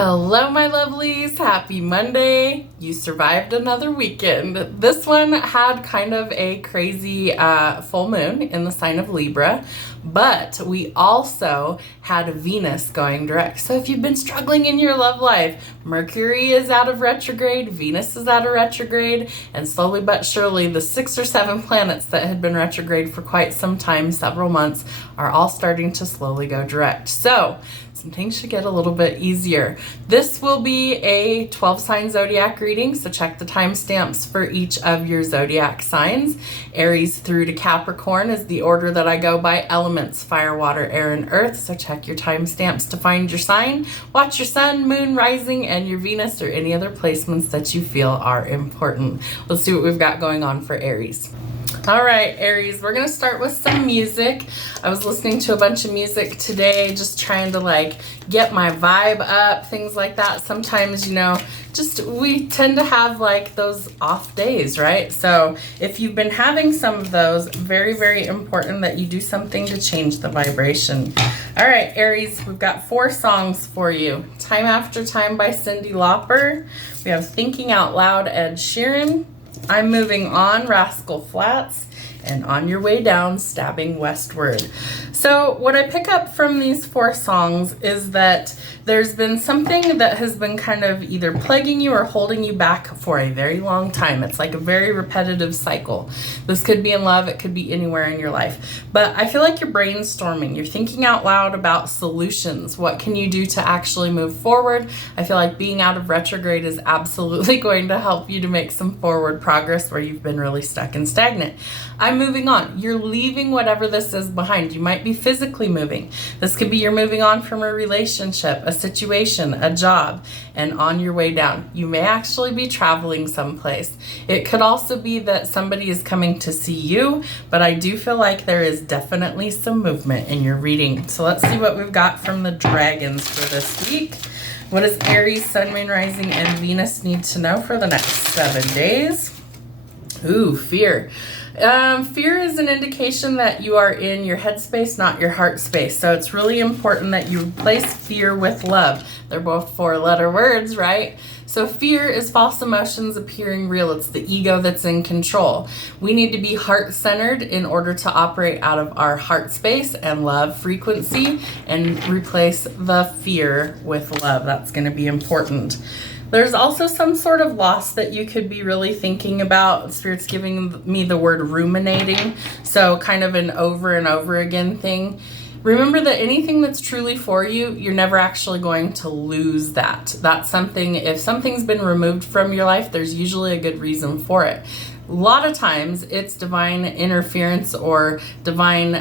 Hello, my lovelies. Happy Monday. You survived another weekend. This one had kind of a crazy full moon in the sign of Libra, but we also had Venus going direct. So if you've been struggling in your love life, Mercury is out of retrograde, Venus is out of retrograde, and slowly but surely the 6 or 7 planets that had been retrograde for quite some time, several months, are all starting to slowly go direct. So some things should get a little bit easier. This will be a 12 sign zodiac reading, so check the timestamps for each of your zodiac signs. Aries through to Capricorn is the order that I go by, elements fire, water, air, and earth, so check your timestamps to find your sign. Watch your sun, moon, rising, and your Venus, or any other placements that you feel are important. Let's see what we've got going on for Aries. All right, Aries, we're gonna start with some music. I was listening to a bunch of music today, just trying to get my vibe up, things like that. Sometimes, we tend to have those off days, right? So if you've been having some of those, very, very important that you do something to change the vibration. All right, Aries, we've got 4 songs for you. Time After Time by Cyndi Lauper. We have Thinking Out Loud, Ed Sheeran. I'm Moving On, Rascal Flatts, and On Your Way Down, Stabbing Westward. So what I pick up from these 4 songs is that there's been something that has been kind of either plaguing you or holding you back for a very long time. It's like a very repetitive cycle. This could be in love, it could be anywhere in your life. But I feel like you're brainstorming. You're thinking out loud about solutions. What can you do to actually move forward? I feel like being out of retrograde is absolutely going to help you to make some forward progress where you've been really stuck and stagnant. I'm moving on. You're leaving whatever this is behind. You might be physically moving. This could be you're moving on from a relationship, a situation, a job, and on your way down. You may actually be traveling someplace. It could also be that somebody is coming to see you, but I do feel like there is definitely some movement in your reading. So let's see what we've got from the dragons for this week. What does Aries, Sun, Moon, Rising, and Venus need to know for the next 7 days? Ooh, fear. Fear is an indication that you are in your head space, not your heart space. So it's really important that you replace fear with love. They're both 4-letter words, right? So fear is false emotions appearing real. It's the ego that's in control. We need to be heart-centered in order to operate out of our heart space and love frequency and replace the fear with love. That's going to be important. There's also some sort of loss that you could be really thinking about. Spirit's giving me the word ruminating, so kind of an over and over again thing. Remember that anything that's truly for you, you're never actually going to lose that. That's something, if something's been removed from your life, there's usually a good reason for it. A lot of times it's divine interference or divine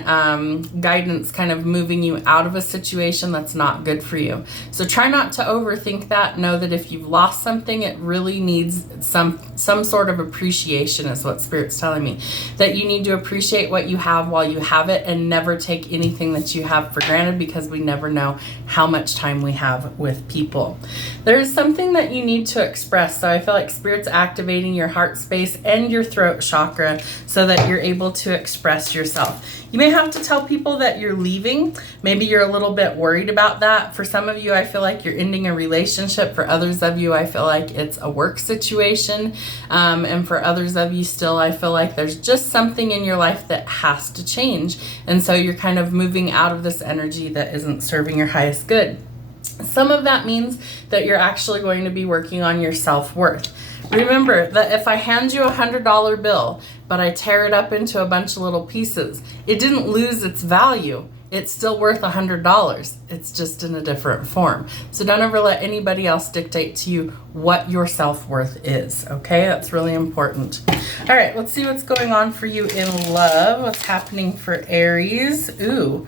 guidance kind of moving you out of a situation that's not good for you. So try not to overthink that. Know that if you've lost something, it really needs some sort of appreciation is what Spirit's telling me. That you need to appreciate what you have while you have it and never take anything that you have for granted, because we never know how much time we have with people. There's something that you need to express. So I feel like Spirit's activating your heart space and your throat chakra so that you're able to express yourself. You may have to tell people that you're leaving. Maybe you're a little bit worried about that. For some of you, I feel like you're ending a relationship. For others of you, I feel like it's a work situation. And for others of you still, I feel like there's just something in your life that has to change. And so you're kind of moving out of this energy that isn't serving your highest good. Some of that means that you're actually going to be working on your self-worth. Remember that if I hand you $100 bill, but I tear it up into a bunch of little pieces, it didn't lose its value. It's still worth $100. It's just in a different form. So don't ever let anybody else dictate to you what your self-worth is, okay? That's really important. All right, let's see what's going on for you in love. What's happening for Aries? Ooh.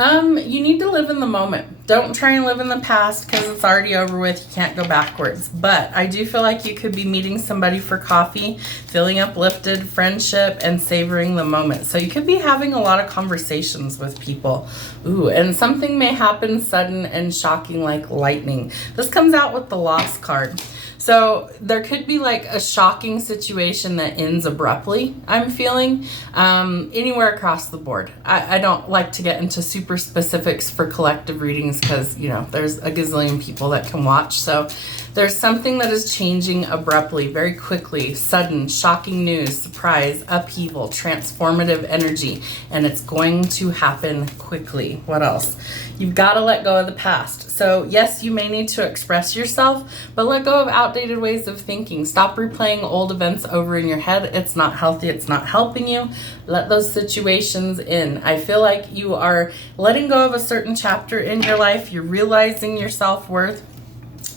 You need to live in the moment. Don't try and live in the past because it's already over with. You can't go backwards. But I do feel like you could be meeting somebody for coffee, feeling uplifted, friendship, and savoring the moment. So you could be having a lot of conversations with people. Ooh, and something may happen sudden and shocking like lightning. This comes out with the Lost card. So there could be like a shocking situation that ends abruptly, I'm feeling, anywhere across the board. I don't like to get into super specifics for collective readings because, you know, there's a gazillion people that can watch. So there's something that is changing abruptly, very quickly, sudden, shocking news, surprise, upheaval, transformative energy, and it's going to happen quickly. What else? You've got to let go of the past. So yes, you may need to express yourself, but let go of outdated ways of thinking. Stop replaying old events over in your head. It's not healthy. It's not helping you. Let those situations in. I feel like you are letting go of a certain chapter in your life. You're realizing your self-worth,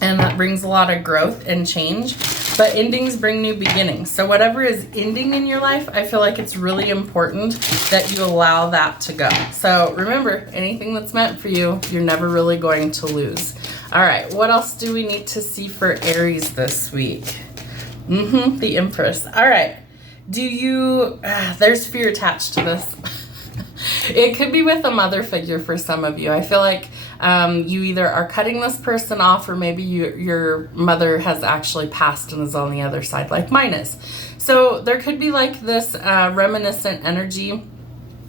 and that brings a lot of growth and change. But endings bring new beginnings. So whatever is ending in your life, I feel like it's really important that you allow that to go. So remember, anything that's meant for you, you're never really going to lose. All right, what else do we need to see for Aries this week? The Empress. All right, there's fear attached to this. It could be with a mother figure for some of you. I feel like you either are cutting this person off, or maybe your mother has actually passed and is on the other side, like mine is. So there could be like this reminiscent energy.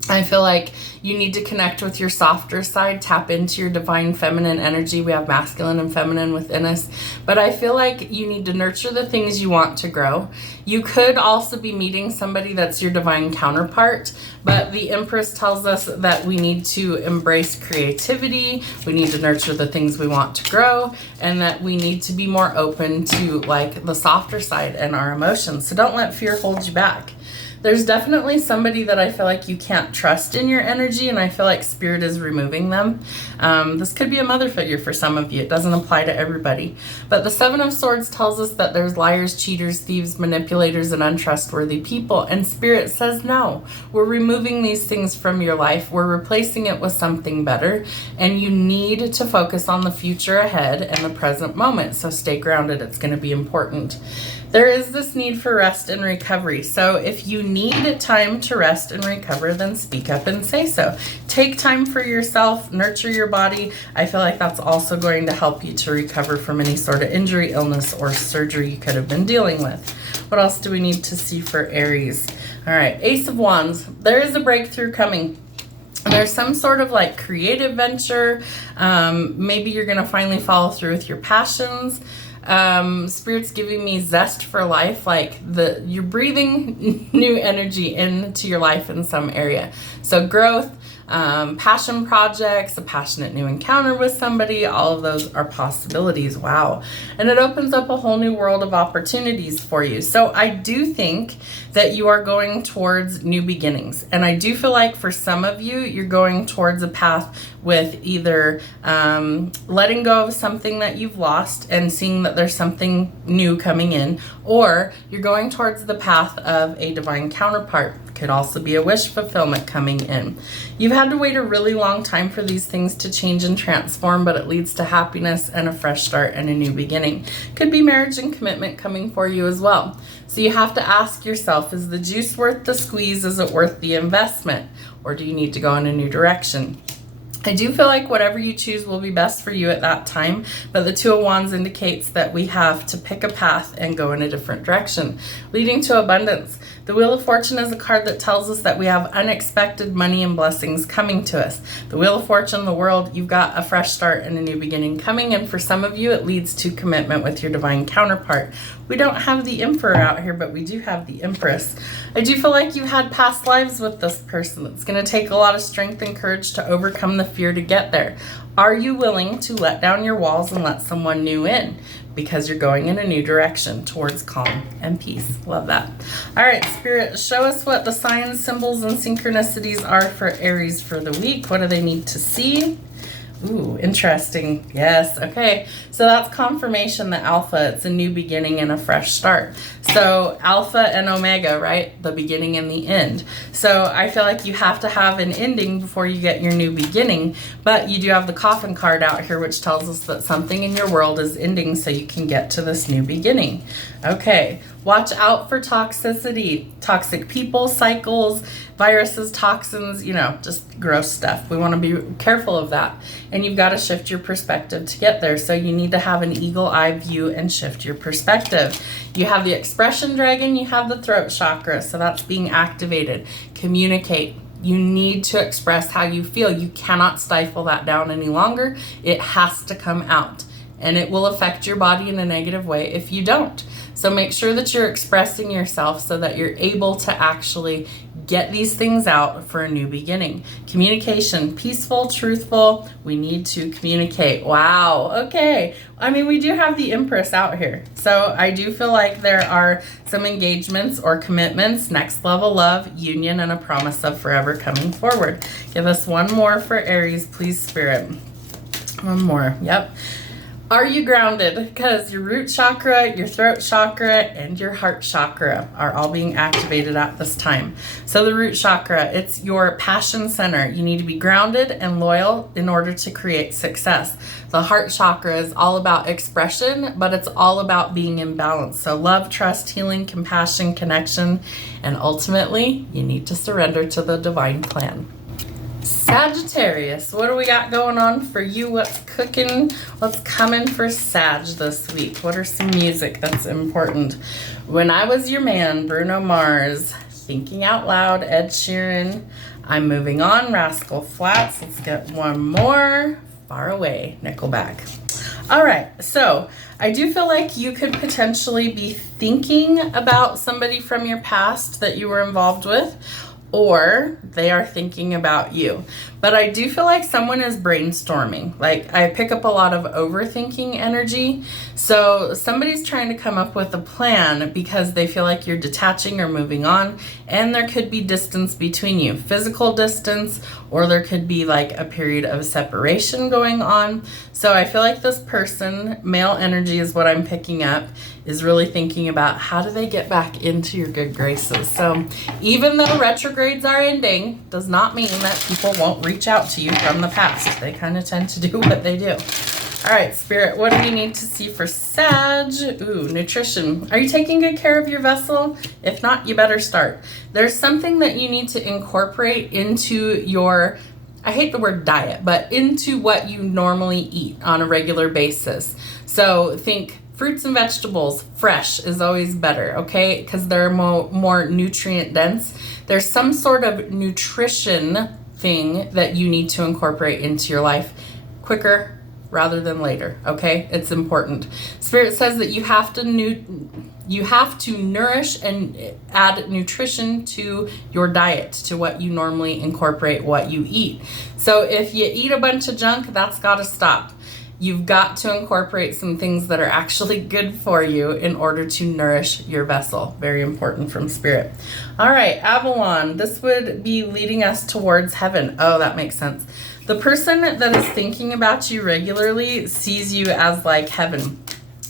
I feel like you need to connect with your softer side, tap into your divine feminine energy. We have masculine and feminine within us, but I feel like you need to nurture the things you want to grow. You could also be meeting somebody that's your divine counterpart, but the Empress tells us that we need to embrace creativity, we need to nurture the things we want to grow, and that we need to be more open to like the softer side and our emotions. So don't let fear hold you back. There's definitely somebody that I feel like you can't trust in your energy, and I feel like Spirit is removing them. This could be a mother figure for some of you. It doesn't apply to everybody. But the Seven of Swords tells us that there's liars, cheaters, thieves, manipulators, and untrustworthy people. And Spirit says, no, we're removing these things from your life. We're replacing it with something better. And you need to focus on the future ahead and the present moment. So stay grounded. It's going to be important. There is this need for rest and recovery. So if you need time to rest and recover, then speak up and say so. Take time for yourself, nurture your body. I feel like that's also going to help you to recover from any sort of injury, illness, or surgery you could have been dealing with. What else do we need to see for Aries? All right, Ace of Wands. There is a breakthrough coming. There's some sort of like creative venture. Maybe you're going to finally follow through with your passions. Spirit's giving me zest for life, like you're breathing new energy into your life in some area. So growth, passion projects, a passionate new encounter with somebody, all of those are possibilities. Wow. And it opens up a whole new world of opportunities for you. So I do think that you are going towards new beginnings. And I do feel like for some of you, you're going towards a path with either letting go of something that you've lost and seeing that there's something new coming in, or you're going towards the path of a divine counterpart. Could also be a wish fulfillment coming in. You've had to wait a really long time for these things to change and transform, but it leads to happiness and a fresh start and a new beginning. Could be marriage and commitment coming for you as well. So you have to ask yourself, is the juice worth the squeeze? Is it worth the investment? Or do you need to go in a new direction? I do feel like whatever you choose will be best for you at that time, but the Two of Wands indicates that we have to pick a path and go in a different direction, leading to abundance. The Wheel of Fortune is a card that tells us that we have unexpected money and blessings coming to us. The Wheel of Fortune, the world, you've got a fresh start and a new beginning coming, and for some of you, it leads to commitment with your divine counterpart. We don't have the Emperor out here, but we do have the Empress. I do feel like you've had past lives with this person. It's going to take a lot of strength and courage to overcome the fear to get there. Are you willing to let down your walls and let someone new in? Because you're going in a new direction towards calm and peace. Love that. All right, Spirit, show us what the signs, symbols, and synchronicities are for Aries for the week. What do they need to see? Ooh, interesting. Yes, okay. So that's confirmation that Alpha, it's a new beginning and a fresh start. So Alpha and Omega, right? The beginning and the end. So I feel like you have to have an ending before you get your new beginning, but you do have the Coffin card out here, which tells us that something in your world is ending so you can get to this new beginning. Okay, Watch out for toxicity, toxic people, cycles, viruses, toxins, just gross stuff. We want to be careful of that. And you've got to shift your perspective to get there. So you need to have an eagle eye view and shift your perspective. You have the expression dragon, you have the throat chakra. So that's being activated. Communicate. You need to express how you feel. You cannot stifle that down any longer. It has to come out. And it will affect your body in a negative way if you don't. So make sure that you're expressing yourself so that you're able to actually get these things out for a new beginning. Communication, peaceful, truthful. We need to communicate. Wow. Okay. I mean, we do have the Empress out here. So I do feel like there are some engagements or commitments, next level love, union, and a promise of forever coming forward. Give us one more for Aries, please, Spirit. One more. Yep. Are you grounded? Because your root chakra, your throat chakra, and your heart chakra are all being activated at this time. So the root chakra, it's your passion center. You need to be grounded and loyal in order to create success. The heart chakra is all about expression, but it's all about being in balance. So love, trust, healing, compassion, connection, and ultimately, you need to surrender to the divine plan. Sagittarius, what do we got going on for you? What's cooking? What's coming for Sag this week? What are some music that's important? When I Was Your Man, Bruno Mars. Thinking Out Loud, Ed Sheeran. I'm Moving On, Rascal Flatts. Let's get one more. Far Away, Nickelback. All right, so I do feel like you could potentially be thinking about somebody from your past that you were involved with, or they are thinking about you. But I do feel like someone is brainstorming. Like, I pick up a lot of overthinking energy. So somebody's trying to come up with a plan because they feel like you're detaching or moving on, and there could be distance between you, physical distance, or there could be like a period of separation going on. So I feel like this person, male energy is what I'm picking up, is really thinking about how do they get back into your good graces. So even though retrogrades are ending, does not mean that people won't reach out to you from the past. They kind of tend to do what they do. All right, Spirit, what do we need to see for Sag? Ooh, nutrition. Are you taking good care of your vessel? If not, you better start. There's something that you need to incorporate into your, I hate the word diet, but into what you normally eat on a regular basis. So think fruits and vegetables, fresh is always better, okay? Because they're more nutrient dense. There's some sort of nutrition thing that you need to incorporate into your life quicker rather than later, okay? It's important. Spirit says that you have to nourish and add nutrition to your diet, to what you normally incorporate, what you eat. So if you eat a bunch of junk, that's got to stop. You've got to incorporate some things that are actually good for you in order to nourish your vessel. Very important from Spirit. All right, Avalon, this would be leading us towards heaven. Oh, that makes sense. The person that is thinking about you regularly sees you as like heaven.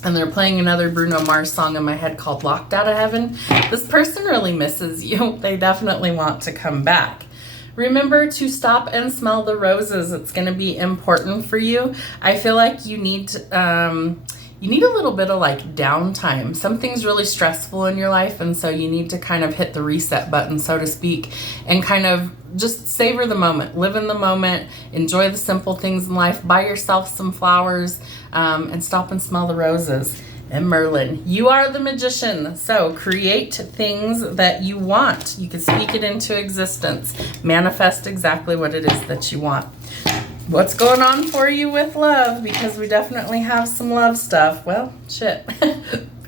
And they're playing another Bruno Mars song in my head called Locked Out of Heaven. This person really misses you. They definitely want to come back. Remember to stop and smell the roses. It's going to be important for you. I feel like you need a little bit of like downtime. Something's really stressful in your life, and so you need to kind of hit the reset button, so to speak, and kind of just savor the moment, live in the moment, enjoy the simple things in life, buy yourself some flowers, and stop and smell the roses. And Merlin, you are the magician. So create things that you want. You can speak it into existence. Manifest exactly what it is that you want. What's going on for you with love? Because we definitely have some love stuff. Well, shit.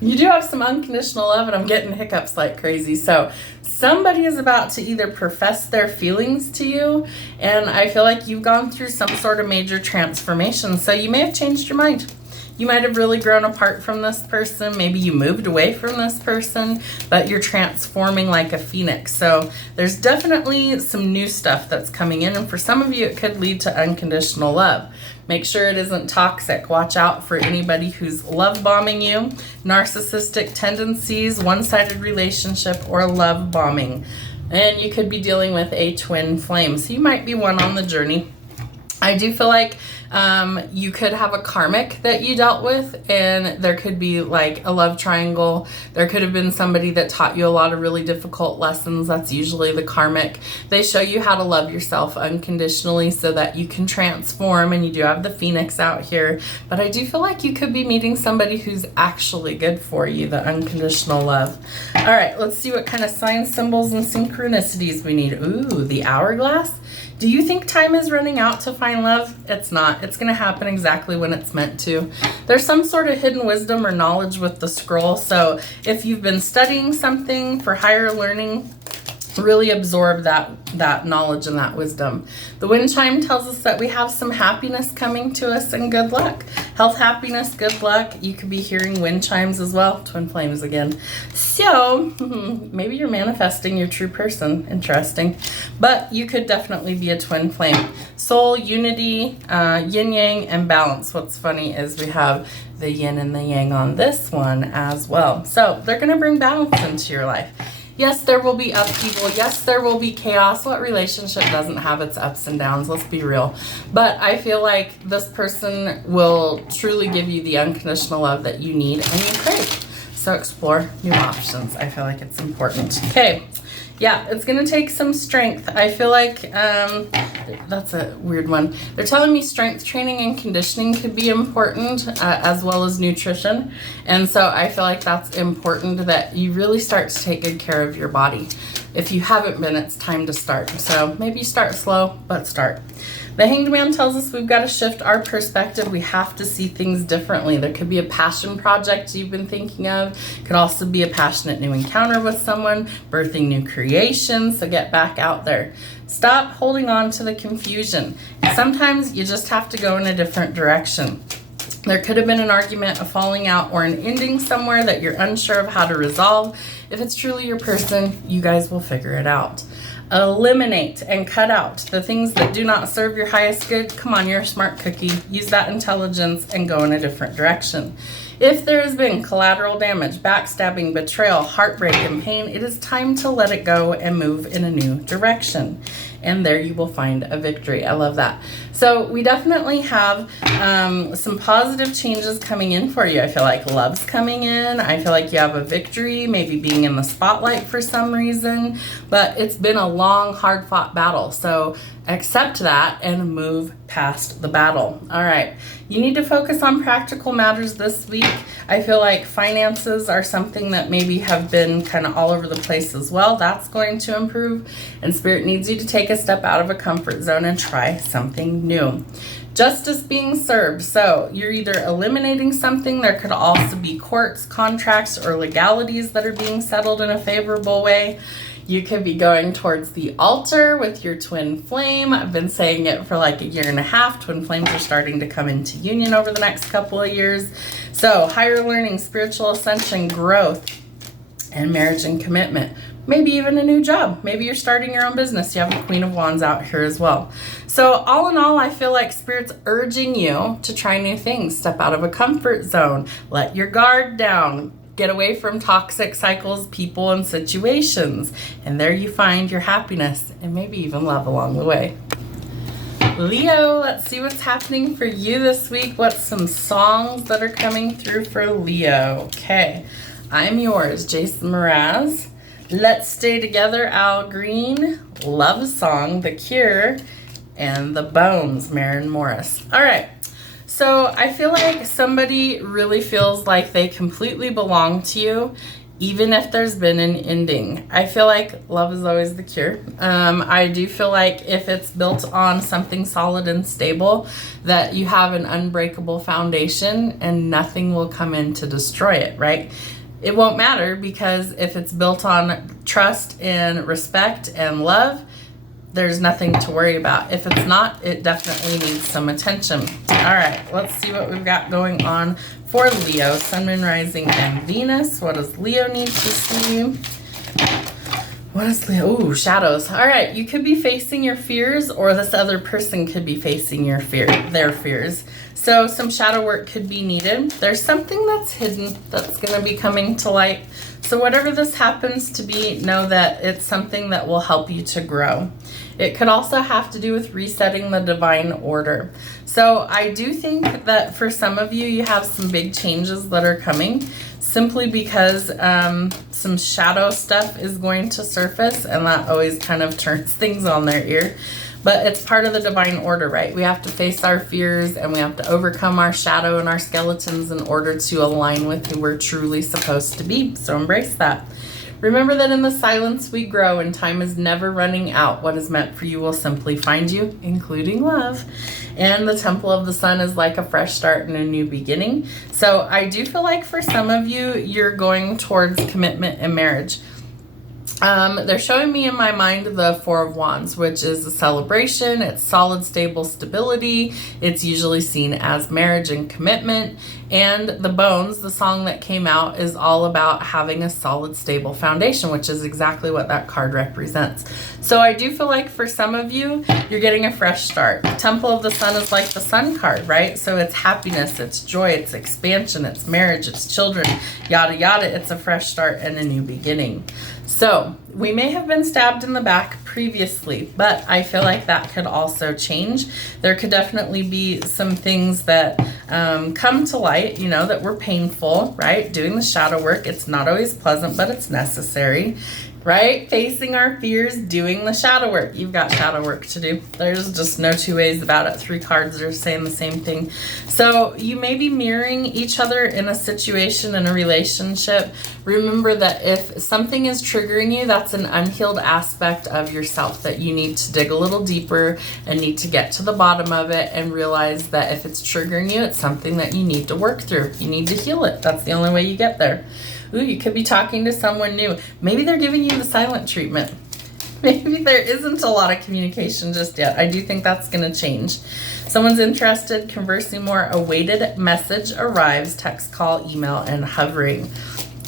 You do have some unconditional love, and I'm getting hiccups like crazy. So somebody is about to either profess their feelings to you, and I feel like you've gone through some sort of major transformation. So you may have changed your mind. You might have really grown apart from this person. Maybe you moved away from this person, but you're transforming like a phoenix. So there's definitely some new stuff that's coming in. And for some of you, it could lead to unconditional love. Make sure it isn't toxic. Watch out for anybody who's love bombing you, narcissistic tendencies, one-sided relationship, or love bombing. And you could be dealing with a twin flame. So you might be one on the journey. I do feel like You could have a karmic that you dealt with, and there could be like a love triangle. There could have been somebody that taught you a lot of really difficult lessons. That's usually the karmic. They show you how to love yourself unconditionally so that you can transform, and you do have the Phoenix out here. But I do feel like you could be meeting somebody who's actually good for you, the unconditional love. All right, let's see what kind of signs, symbols, and synchronicities we need. Ooh, the hourglass. Do you think time is running out to find love? It's not. It's going to happen exactly when it's meant to. There's some sort of hidden wisdom or knowledge with the scroll. So if you've been studying something for higher learning, really absorb that knowledge and that wisdom. The wind chime tells us that we have some happiness coming to us and good luck. Health, happiness, good luck. You could be hearing wind chimes as well. Twin flames again. So maybe you're manifesting your true person. Interesting. But you could definitely be a twin flame. Soul, unity, yin yang, and balance. What's funny is we have the yin and the yang on this one as well. So they're going to bring balance into your life. Yes, there will be upheaval. Yes, there will be chaos. What relationship doesn't have its ups and downs? Let's be real. But I feel like this person will truly give you the unconditional love that you need and you crave. So explore new options. I feel like it's important. Okay. Yeah, it's going to take some strength. I feel like that's a weird one. They're telling me strength training and conditioning could be important, as well as nutrition. And so I feel like that's important, that you really start to take good care of your body. If you haven't been, it's time to start. So maybe start slow, but start. The Hanged Man tells us we've got to shift our perspective. We have to see things differently. There could be a passion project you've been thinking of. Could also be a passionate new encounter with someone, birthing new creations. So get back out there. Stop holding on to the confusion. Sometimes you just have to go in a different direction. There could have been an argument, a falling out, or an ending somewhere that you're unsure of how to resolve. If it's truly your person, you guys will figure it out. Eliminate and cut out the things that do not serve your highest good. Come on, you're a smart cookie. Use that intelligence and go in a different direction. If there has been collateral damage, backstabbing, betrayal, heartbreak, and pain, it is time to let it go and move in a new direction. And there you will find a victory. I love that. So we definitely have some positive changes coming in for you. I feel like love's coming in. I feel like you have a victory, maybe being in the spotlight for some reason. But it's been a long, hard-fought battle. So accept that and move past the battle. All right. You need to focus on practical matters this week. I feel like finances are something that maybe have been kind of all over the place as well. That's going to improve. And Spirit needs you to take a step out of a comfort zone and try something new. Justice being served. So you're either eliminating something. There could also be courts, contracts, or legalities that are being settled in a favorable way. You could be going towards the altar with your twin flame. I've been saying it for like a year and a half. Twin flames are starting to come into union over the next couple of years. So higher learning, spiritual ascension, growth, and marriage and commitment. Maybe even a new job. Maybe you're starting your own business. You have the Queen of Wands out here as well. So all in all, I feel like Spirit's urging you to try new things. Step out of a comfort zone. Let your guard down. Get away from toxic cycles, people, and situations. And there you find your happiness and maybe even love along the way. Leo, let's see what's happening for you this week. What's some songs that are coming through for Leo? Okay, I'm yours, Jason Mraz. Let's Stay Together, Al Green. Love Song, The Cure. And The Bones, Maren Morris. All right. So I feel like somebody really feels like they completely belong to you, even if there's been an ending. I feel like love is always the cure. I do feel like if it's built on something solid and stable, that you have an unbreakable foundation and nothing will come in to destroy it, right? It won't matter because if it's built on trust and respect and love, there's nothing to worry about. If it's not, it definitely needs some attention. All right, let's see what we've got going on for Leo. Sun, Moon, Rising, and Venus. What does Leo need to see? What is Leo? Ooh, shadows. All right, you could be facing your fears, or this other person could be facing their fears. So some shadow work could be needed. There's something that's hidden that's going to be coming to light. So whatever this happens to be, know that it's something that will help you to grow. It could also have to do with resetting the divine order. So I do think that for some of you, you have some big changes that are coming, simply because some shadow stuff is going to surface, and that always kind of turns things on their ear. But it's part of the divine order, right? We have to face our fears, and we have to overcome our shadow and our skeletons in order to align with who we're truly supposed to be. So embrace that. Remember that in the silence we grow, and time is never running out. What is meant for you will simply find you, including love. And the Temple of the Sun is like a fresh start and a new beginning. So I do feel like for some of you, you're going towards commitment and marriage. They're showing me in my mind the Four of Wands, which is a celebration. It's solid, stable stability. It's usually seen as marriage and commitment. And the Bones, the song that came out, is all about having a solid, stable foundation, which is exactly what that card represents. So I do feel like for some of you, you're getting a fresh start. Temple of the Sun is like the Sun card, right? So it's happiness, it's joy, it's expansion, it's marriage, it's children, yada, yada. It's a fresh start and a new beginning. So we may have been stabbed in the back previously, but I feel like that could also change. There could definitely be some things that come to light, you know, that were painful, right? Doing the shadow work, it's not always pleasant, but it's necessary, right? Facing our fears, doing the shadow work. You've got shadow work to do. There's just no two ways about it. 3 cards are saying the same thing. So you may be mirroring each other in a situation, in a relationship. Remember that if something is triggering you, that's an unhealed aspect of yourself that you need to dig a little deeper and need to get to the bottom of it and realize that if it's triggering you, it's something that you need to work through. You need to heal it. That's the only way you get there. Ooh, you could be talking to someone new. Maybe they're giving you the silent treatment. Maybe there isn't a lot of communication just yet. I do think that's going to change. Someone's interested, conversing more. A weighted message arrives, text, call, email, and hovering.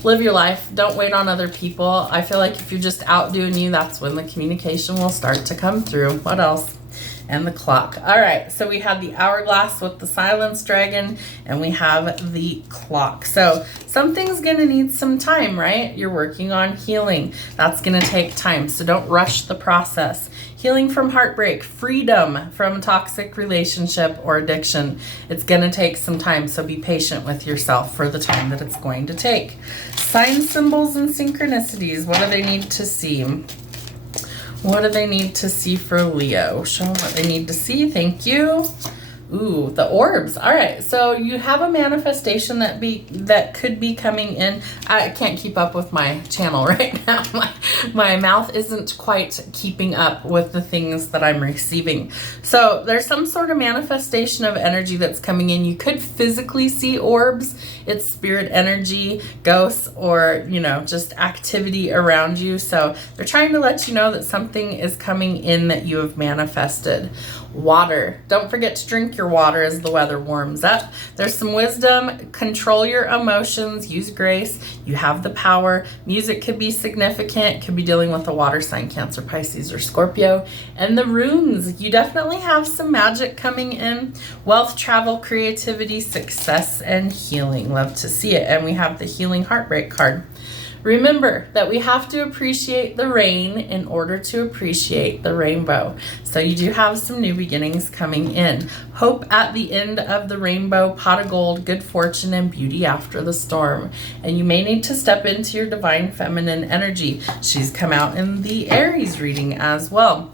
Live your life. Don't wait on other people. I feel like if you're just out doing you, that's when the communication will start to come through. What else? And the clock. All right, so we have the hourglass with the silence dragon, and we have the clock. So something's gonna need some time, right? You're working on healing. That's gonna take time, so don't rush the process. Healing from heartbreak, freedom from a toxic relationship or addiction. It's gonna take some time, so be patient with yourself for the time that it's going to take. Signs, symbols, and synchronicities. What do they need to see? What do they need to see for Leo? Show them what they need to see. Thank you. Ooh, the orbs. All right, so you have a manifestation that could be coming in. I can't keep up with my channel right now. My mouth isn't quite keeping up with the things that I'm receiving. So there's some sort of manifestation of energy that's coming in. You could physically see orbs. It's spirit energy, ghosts, or, you know, just activity around you. So they're trying to let you know that something is coming in that you have manifested. Water. Don't forget to drink your water as the weather warms up. There's some wisdom. Control your emotions. Use grace. You have the power. Music could be significant. Could be dealing with a water sign, Cancer, Pisces, or Scorpio. And the runes. You definitely have some magic coming in. Wealth, travel, creativity, success, and healing. Love to see it. And we have the healing heartbreak card. Remember that we have to appreciate the rain in order to appreciate the rainbow. So you do have some new beginnings coming in. Hope at the end of the rainbow, pot of gold, good fortune, and beauty after the storm. And you may need to step into your divine feminine energy. She's come out in the Aries reading as well.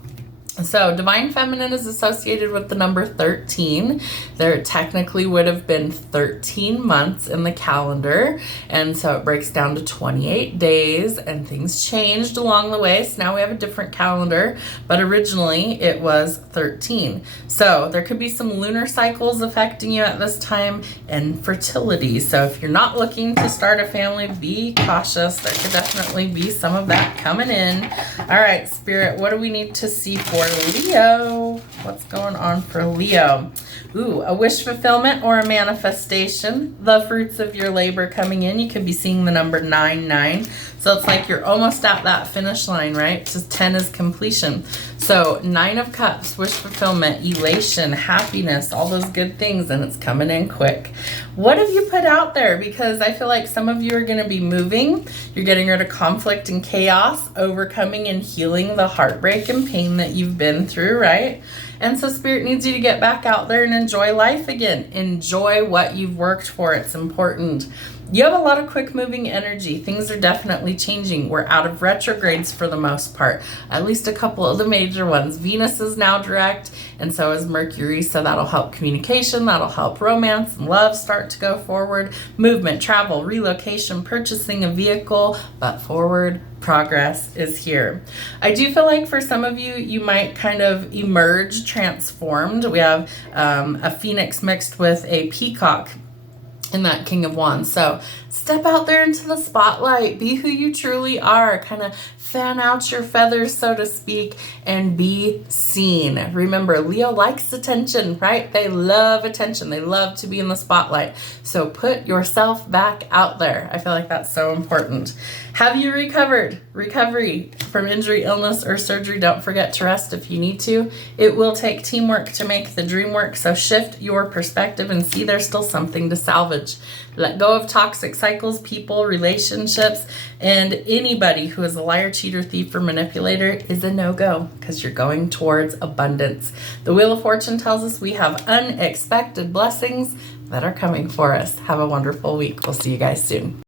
So divine feminine is associated with the number 13. There technically would have been 13 months in the calendar, and so it breaks down to 28 days, and things changed along the way, so now we have a different calendar, but originally it was 13. So there could be some lunar cycles affecting you at this time, and fertility. So if you're not looking to start a family, be cautious. There could definitely be some of that coming in. All right, Spirit, what do we need to see for Leo? What's going on for Leo? Ooh, a wish fulfillment or a manifestation. The fruits of your labor coming in. You could be seeing the number 99. So it's like you're almost at that finish line, right? Just 10 is completion. So 9 of Cups, wish fulfillment, elation, happiness, all those good things, and it's coming in quick. What have you put out there? Because I feel like some of you are going to be moving. You're getting rid of conflict and chaos, overcoming and healing the heartbreak and pain that you've been through, right? And so Spirit needs you to get back out there and enjoy life again. Enjoy what you've worked for. It's important. You have a lot of quick moving energy. Things are definitely changing. We're out of retrogrades for the most part, at least a couple of the major ones. Venus is now direct, and so is Mercury. So that'll help communication. That'll help romance and love start to go forward. Movement, travel, relocation, purchasing a vehicle, but forward progress is here. I do feel like for some of you, you might kind of emerge transformed. We have a phoenix mixed with a peacock in that King of Wands. So step out there into the spotlight, be who you truly are, kind of fan out your feathers, so to speak, and be seen. Remember, Leo likes attention, right? They love attention. They love to be in the spotlight. So put yourself back out there. I feel like that's so important. Have you recovered? Recovery from injury, illness, or surgery. Don't forget to rest if you need to. It will take teamwork to make the dream work. So shift your perspective and see there's still something to salvage. Let go of toxic cycles, people, relationships, and anybody who is a liar, cheater, thief, or manipulator is a no-go because you're going towards abundance. The Wheel of Fortune tells us we have unexpected blessings that are coming for us. Have a wonderful week. We'll see you guys soon.